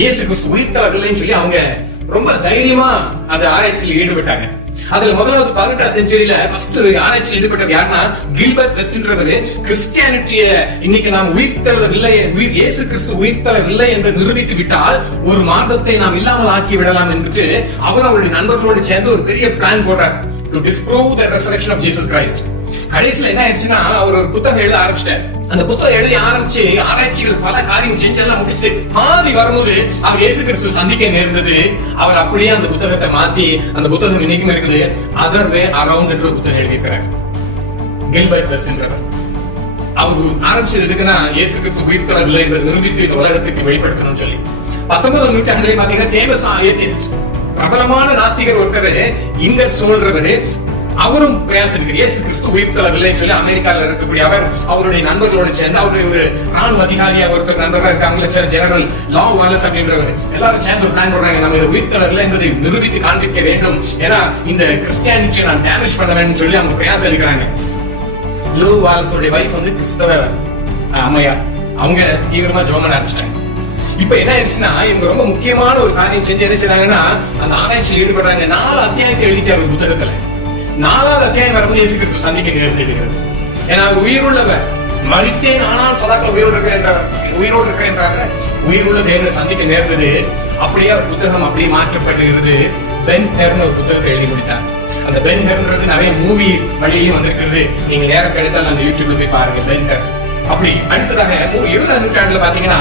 இயேசு கிறிஸ்து உயிர்த்தெழவில்லைன்னு சொல்லி அவங்க ரொம்ப தைரியமா அந்த ஆராய்ச்சியில் ஈடுபட்டாங்க. அதுல முதலாவது 18ஆம் செஞ்சுரியில ஃபர்ஸ்ட் ஆராய்ச்சியில் ஈடுபட்டது யாருன்னா கில்பர்ட் வெஸ்ட்ன்றவரு கிறிஸ்டியானிட்டிய இன்னைக்கு நாம் உயிர்த்தெழவில்லை, இயேசு கிறிஸ்து உயிர்த்தெழவில்லை என்று நிரூபித்து விட்டால் ஒரு மார்க்கத்தை நாம் இல்லாமல் ஆக்கி விடலாம் என்று அவர் அவருடைய நண்பர்களோடு சேர்ந்து ஒரு பெரிய பிளான் போடுறார். to disprove the resurrection of Jesus Christ. கடைசியில என்ன ஆயிடுச்சுன்னா அவர் ஒரு புத்தகம் எழுத ஆரம்பிச்சிட்டார். அந்த புத்தகம் எழுதி ஆரம்பிச்சு ஆராய்ச்சிகள் பல காரியம் செஞ்செல்லாம் முடிச்சுட்டு பாதி வரும்போது அவர் இயேசு கிறிஸ்து சந்திக்க நேர்ந்தது. அவர் அப்படியே அந்த புத்தகத்தை மாத்தி அந்த புத்தகம் இன்னைக்கும் இருக்குது. அதர் வே அரவுண்ட் என்ற புத்தகம் எழுதியிருக்கிறார் கில்பர்ட் வெஸ்ட்ன்றவர். அவர் ஆரம்பிச்சது எதுக்குன்னா இயேசு கிறிஸ்து உயிர்த்தெழவில்லை என்பதை நிரூபித்து இந்த உலகத்துக்கு வெளிப்படுத்தணும்னு சொல்லி. 19ஆம் நூற்றாண்டிலே பாத்தீங்கன்னா ஃபேமஸ் ஏத்திஸ்ட் பிரபலமான நாத்திகர் ஒருத்தர் இந்த சொல்றவரு அவரும் பிரயாசிக்கிறார். இயேசு கிறிஸ்து உயிர்த்தெழவில்லைன்னு சொல்லி அமெரிக்காவில் இருக்கக்கூடிய அவர் அவருடைய நண்பர்களோடு சேர்ந்து அவருடைய ஒரு ராணுவ அதிகாரியா ஒருத்தர் நண்பராக இருக்காங்க, ஜெனரல் லா வாலஸ் அப்படின்றவர். எல்லாரும் சேர்ந்து ஒரு பிளான் போடுறாங்க, நம்ம உயிர்த்தெழவில்லை என்பதை நிரூபித்து காண்பிக்க வேண்டும், ஏன்னா இந்த கிறிஸ்டியானிட்டியை நான் டேமேஜ் பண்ண வேண்டும் சொல்லி அவங்க பிரயாசம் அளிக்கிறாங்க. லோ வாலஸோட வைஃப் வந்து கிறிஸ்தவ அம்மையார். அவங்க தீவிரமா ஜோமன் ஆரம்பிச்சிட்டாங்க. இப்ப என்ன ஆயிடுச்சுன்னா இவங்க ரொம்ப முக்கியமான ஒரு காரியம் செஞ்சு என்ன செய்யறாங்கன்னா அந்த ஆராய்ச்சியில் ஈடுபடுறாங்க. 4 அத்தியாயத்தை எழுதிட்டார் புத்தகத்துல. 4வது அத்தியாயம் வரும்போது இயேசு கிறிஸ்து சந்திக்க நேர்ந்திருக்கிறது. ஏன்னா அவர் உயிருள்ளவர், மரித்தேன் ஆனால் சதாக்கள் உயிரோடு இருக்கிறார். உயிருள்ள தேவனை சந்திக்க நேர்ந்தது. அப்படியே அவர் புத்தகம் அப்படியே மாற்றப்படுகிறது. பென் ஹெர்ன் ஒரு புத்தகத்தை எழுதி முடித்தார். அந்த பென் ஹெர்ன்றது நிறைய மூவி வழியிலையும் வந்திருக்கிறது. நீங்க நேரம் கிடைத்தால் அந்த யூடியூப்ல போய் பாருங்க பென் ஹெர்ன். அப்படி அடுத்ததாக 20ஆம் நூற்றாண்டுல பாத்தீங்கன்னா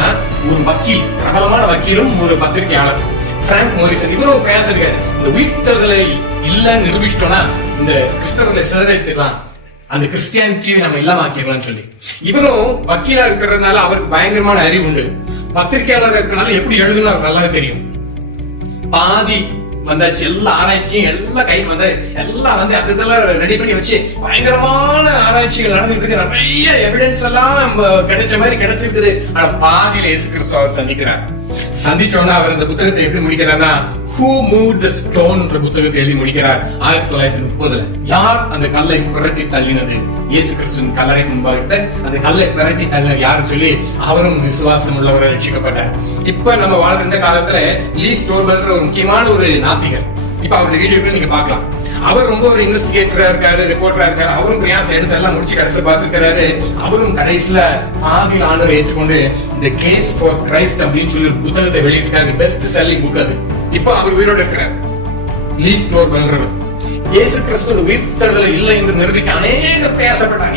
ஒரு வக்கீல், பிரபலமான வக்கீலும் ஒரு பத்திரிகையாளர் பிராங்க் மோரிசன், இவரும் பேசுறாரு இந்த உயிர்த்தெழுதலை இல்லன்னு நிரூபிச்சிட்டோம்னா இந்த கிறிஸ்தவர்களை சிதறடித்துக்கலாம், அந்த கிறிஸ்டியானிட்டியை நம்ம இல்லாம ஆக்கிடலாம்னு சொல்லி. இவரும் வக்கீலா இருக்கிறதுனால அவருக்கு பயங்கரமான அறிவு உண்டு. பத்திரிகையாளர் இருக்கிறதுனால எப்படி எழுதுன்னு நல்லாவே தெரியும். பாதி வந்தாச்சு, எல்லா ஆராய்ச்சியும் எல்லாம் கை வந்து எல்லாம் வந்து அதெல்லாம் ரெடி பண்ணி வச்சு பயங்கரமான ஆராய்ச்சிகள் நடந்துட்டு இருக்கு. நிறைய எவிடன்ஸ் எல்லாம் கிடைச்ச மாதிரி கிடைச்சிருக்குது. ஆனா பாதியில இயேசு கிறிஸ்து அவர் சந்திக்கிறார். சந்திச்சோன்னா அவர் இந்த புத்தகத்தை எப்படி முடிக்கிறார்னா Who moved the stone என்ற புத்தகத்தை எழுதி முடிக்கிறார் 1930. யார் அந்த கல்லை புரட்டி தள்ளினது? இயேசு கிறிஸ்துவின் கல்லறை முன்பாக அந்த கல்லை புரட்டி தள்ளினது யாருன்னு சொல்லி அவரும் விசுவாசம் உள்ளவரை ரட்சிக்கப்பட்டார். இப்ப நம்ம வாழ்ற காலத்துல லீ ஸ்டோர்பல்ன்ற ஒரு முக்கியமான ஒரு நாத்திகர், இப்ப அவருடைய வீடியோக்கள் நீங்க பார்க்கலாம். அவர் ரொம்ப ஒரு இன்வெஸ்டிகேட்டரா இருக்காரு, ரிப்போர்ட்டரா இருக்காரு. அவரும் பிரயாசம் எடுத்து எல்லாம் முடிச்சு கடைசியில பார்த்திருக்கிறாரு. அவரும் கடைசியில பாதியில் ஆண்டவர் ஏற்றுக்கொண்டு இந்த கேஸ் ஃபார் கிரைஸ்ட் அப்படின்னு சொல்லி ஒரு புத்தகத்தை வெளியிட்டிருக்காரு. பெஸ்ட் செல்லிங் புக் அது. இப்ப அவர் உயிரோடு இருக்கிறார். லீ ஸ்டோர்பல். இயேசு கிறிஸ்து உயிர்த்தெழுதல் இல்லை என்று நிரூபிக்க அநேக பிரயாசப்பட்டாங்க.